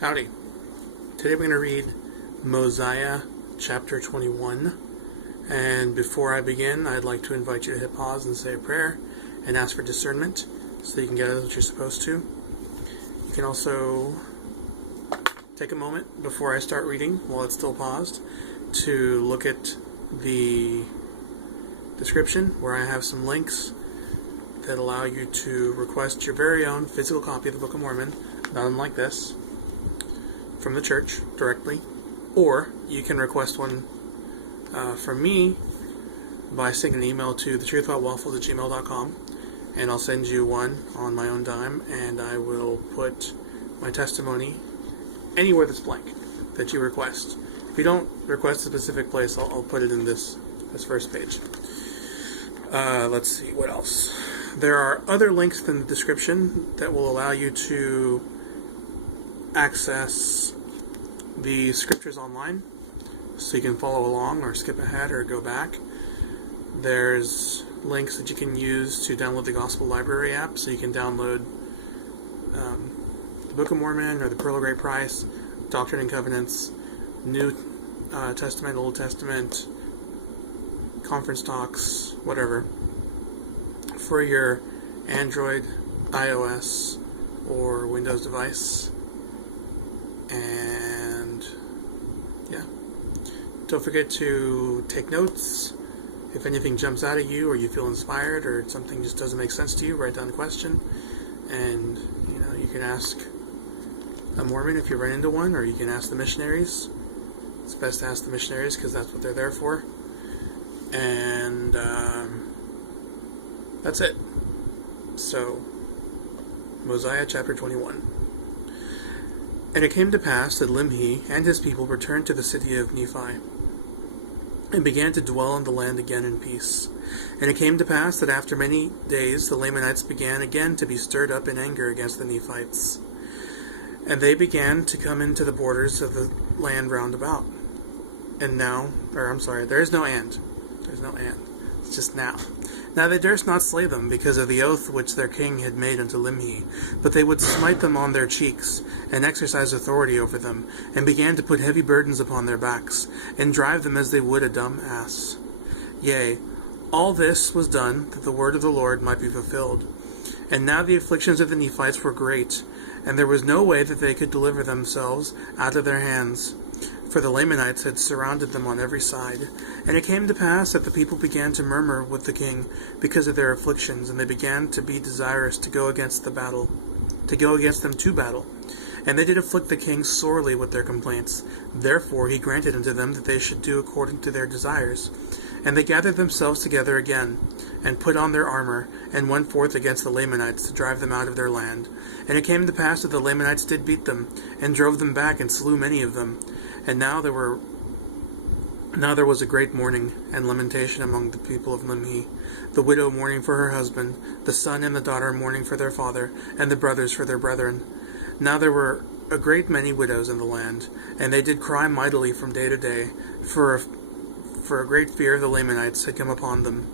Howdy. Today we're going to read Mosiah chapter 21. And before I begin, I'd like to invite you to hit pause and say a prayer and ask for discernment so you can get what you're supposed to. You can also take a moment before I start reading, while it's still paused, to look at the description where I have some links that allow you to request your very own physical copy of the Book of Mormon, not unlike this, from the church directly, or you can request one from me by sending an email to thetruthaboutwaffles@gmail.com, and I'll send you one on my own dime, and I will put my testimony anywhere that's blank that you request. If you don't request a specific place, I'll put it in this first page. Let's see, what else? There are other links in the description that will allow you to access the scriptures online, so you can follow along or skip ahead or go back. There's links that you can use to download the Gospel Library app, so you can download the Book of Mormon or the Pearl of Great Price, Doctrine and Covenants, New Testament, Old Testament, conference talks, whatever, for your Android, iOS, or Windows device. And yeah, don't forget to take notes. If anything jumps out at you, or you feel inspired, or something just doesn't make sense to you, write down the question, and you can ask a Mormon if you run into one, or you can ask the missionaries. It's best to ask the missionaries because that's what they're there for. And that's it. So, Mosiah chapter 21. And it came to pass that Limhi and his people returned to the city of Nephi, and began to dwell in the land again in peace. And it came to pass that after many days the Lamanites began again to be stirred up in anger against the Nephites. And they began to come into the borders of the land round about. And now, there is no and. There's no and. It's just now. Now they durst not slay them, because of the oath which their king had made unto Limhi, but they would smite them on their cheeks, and exercise authority over them, and began to put heavy burdens upon their backs, and drive them as they would a dumb ass. Yea, all this was done, that the word of the Lord might be fulfilled. And now the afflictions of the Nephites were great, and there was no way that they could deliver themselves out of their hands, for the Lamanites had surrounded them on every side. And it came to pass that the people began to murmur with the king because of their afflictions, and they began to be desirous to go against them to battle. And they did afflict the king sorely with their complaints. Therefore he granted unto them that they should do according to their desires. And they gathered themselves together again, and put on their armor, and went forth against the Lamanites to drive them out of their land. And it came to pass that the Lamanites did beat them, and drove them back, and slew many of them. And now there was a great mourning and lamentation among the people of Limhi, the widow mourning for her husband, the son and the daughter mourning for their father, and the brothers for their brethren. Now there were a great many widows in the land, and they did cry mightily from day to day, for a great fear of the Lamanites had come upon them.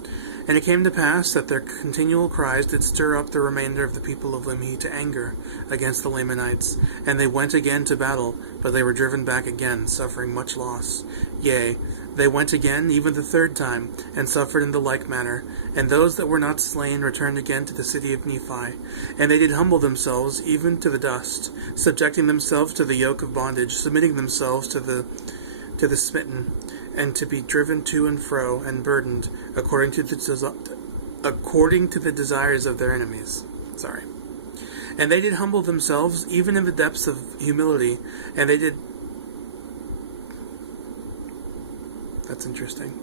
And it came to pass that their continual cries did stir up the remainder of the people of Limhi to anger against the Lamanites. And they went again to battle, but they were driven back again, suffering much loss. Yea, they went again, even the third time, and suffered in the like manner. And those that were not slain returned again to the city of Nephi. And they did humble themselves even to the dust, subjecting themselves to the yoke of bondage, submitting themselves to the smitten, and to be driven to and fro, and burdened, according to the desires of their enemies. And they did humble themselves, even in the depths of humility, and they did... That's interesting.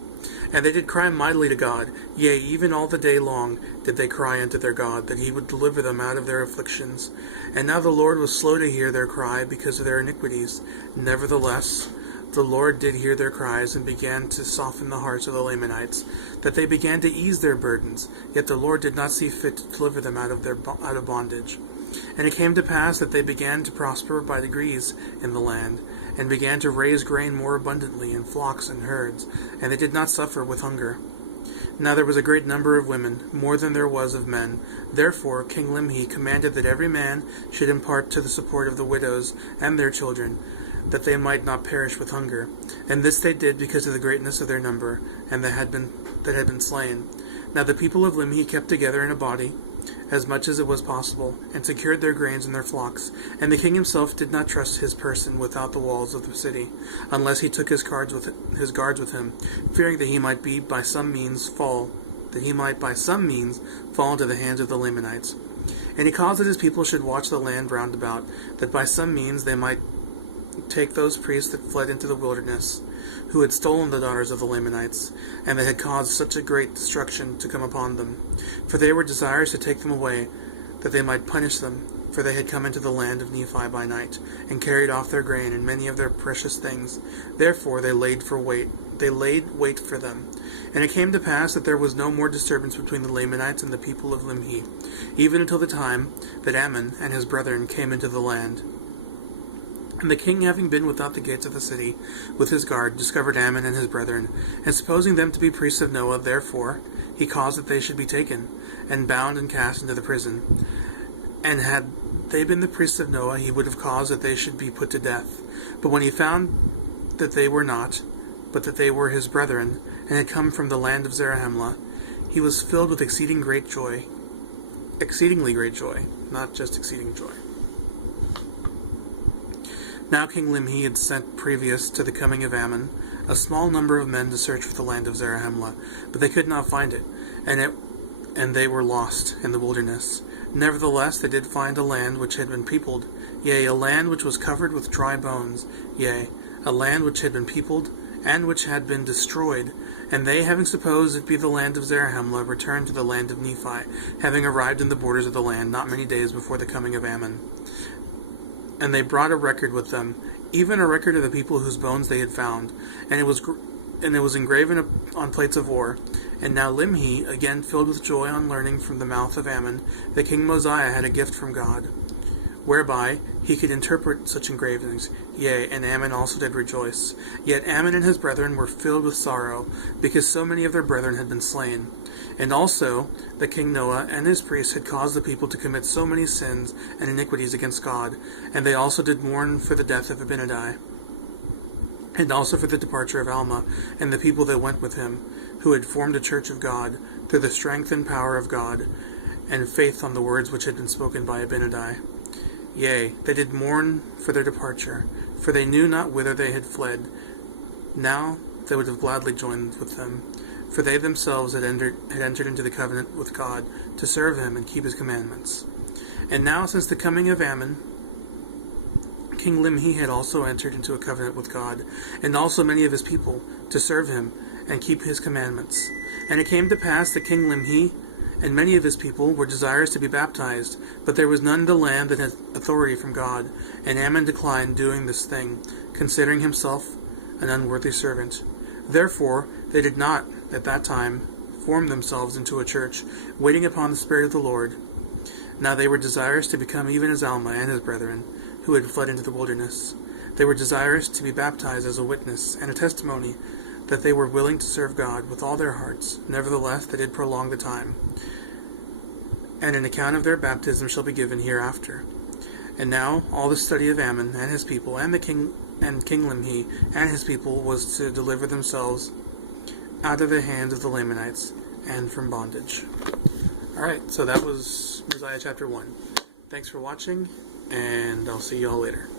And they did cry mightily to God, yea, even all the day long did they cry unto their God, that he would deliver them out of their afflictions. And now the Lord was slow to hear their cry because of their iniquities. Nevertheless, the Lord did hear their cries, and began to soften the hearts of the Lamanites, that they began to ease their burdens. Yet the Lord did not see fit to deliver them out of bondage. And it came to pass that they began to prosper by degrees in the land, and began to raise grain more abundantly in flocks and herds, and they did not suffer with hunger. Now there was a great number of women, more than there was of men. Therefore King Limhi commanded that every man should impart to the support of the widows and their children, that they might not perish with hunger. And this they did because of the greatness of their number, and that had been slain. Now the people of Limhi kept together in a body, as much as it was possible, and secured their grains and their flocks. And the king himself did not trust his person without the walls of the city, unless he took his guards with him, fearing that he might by some means fall into the hands of the Lamanites. And he caused that his people should watch the land round about, that by some means they might take those priests that fled into the wilderness, who had stolen the daughters of the Lamanites, and that had caused such a great destruction to come upon them. For they were desirous to take them away, that they might punish them, for they had come into the land of Nephi by night, and carried off their grain and many of their precious things. Therefore they laid wait for them. And it came to pass that there was no more disturbance between the Lamanites and the people of Limhi, even until the time that Ammon and his brethren came into the land. And the king, having been without the gates of the city with his guard, discovered Ammon and his brethren, and supposing them to be priests of Noah, therefore he caused that they should be taken, and bound and cast into the prison. And had they been the priests of Noah, he would have caused that they should be put to death. But when he found that they were not, but that they were his brethren, and had come from the land of Zarahemla, he was filled with exceedingly great joy, not just exceeding joy. Now King Limhi had sent previous to the coming of Ammon a small number of men to search for the land of Zarahemla, but they could not find it, and they were lost in the wilderness. Nevertheless they did find a land which had been peopled, yea, a land which was covered with dry bones, yea, a land which had been peopled, and which had been destroyed. And they, having supposed it be the land of Zarahemla, returned to the land of Nephi, having arrived in the borders of the land not many days before the coming of Ammon. And they brought a record with them, even a record of the people whose bones they had found, and it was engraven on plates of ore. And now Limhi, again filled with joy on learning from the mouth of Ammon that King Mosiah had a gift from God, whereby he could interpret such engravings. Yea, and Ammon also did rejoice. Yet Ammon and his brethren were filled with sorrow, because so many of their brethren had been slain. And also that King Noah and his priests had caused the people to commit so many sins and iniquities against God, and they also did mourn for the death of Abinadi, and also for the departure of Alma, and the people that went with him, who had formed a church of God, through the strength and power of God, and faith on the words which had been spoken by Abinadi. Yea, they did mourn for their departure, for they knew not whither they had fled. Now they would have gladly joined with them, for they themselves had entered into the covenant with God, to serve him and keep his commandments. And now, since the coming of Ammon, King Limhi had also entered into a covenant with God, and also many of his people, to serve him and keep his commandments. And it came to pass that King Limhi and many of his people were desirous to be baptized, but there was none in the land that had authority from God, and Ammon declined doing this thing, considering himself an unworthy servant. Therefore they did not, at that time, form themselves into a church, waiting upon the Spirit of the Lord. Now they were desirous to become even as Alma and his brethren, who had fled into the wilderness. They were desirous to be baptized as a witness and a testimony that they were willing to serve God with all their hearts. Nevertheless they did prolong the time, and an account of their baptism shall be given hereafter. And now all the study of Ammon and his people, and King Limhi and his people, was to deliver themselves out of the hands of the Lamanites and from bondage. Alright, so that was Mosiah chapter 1. Thanks for watching, and I'll see you all later.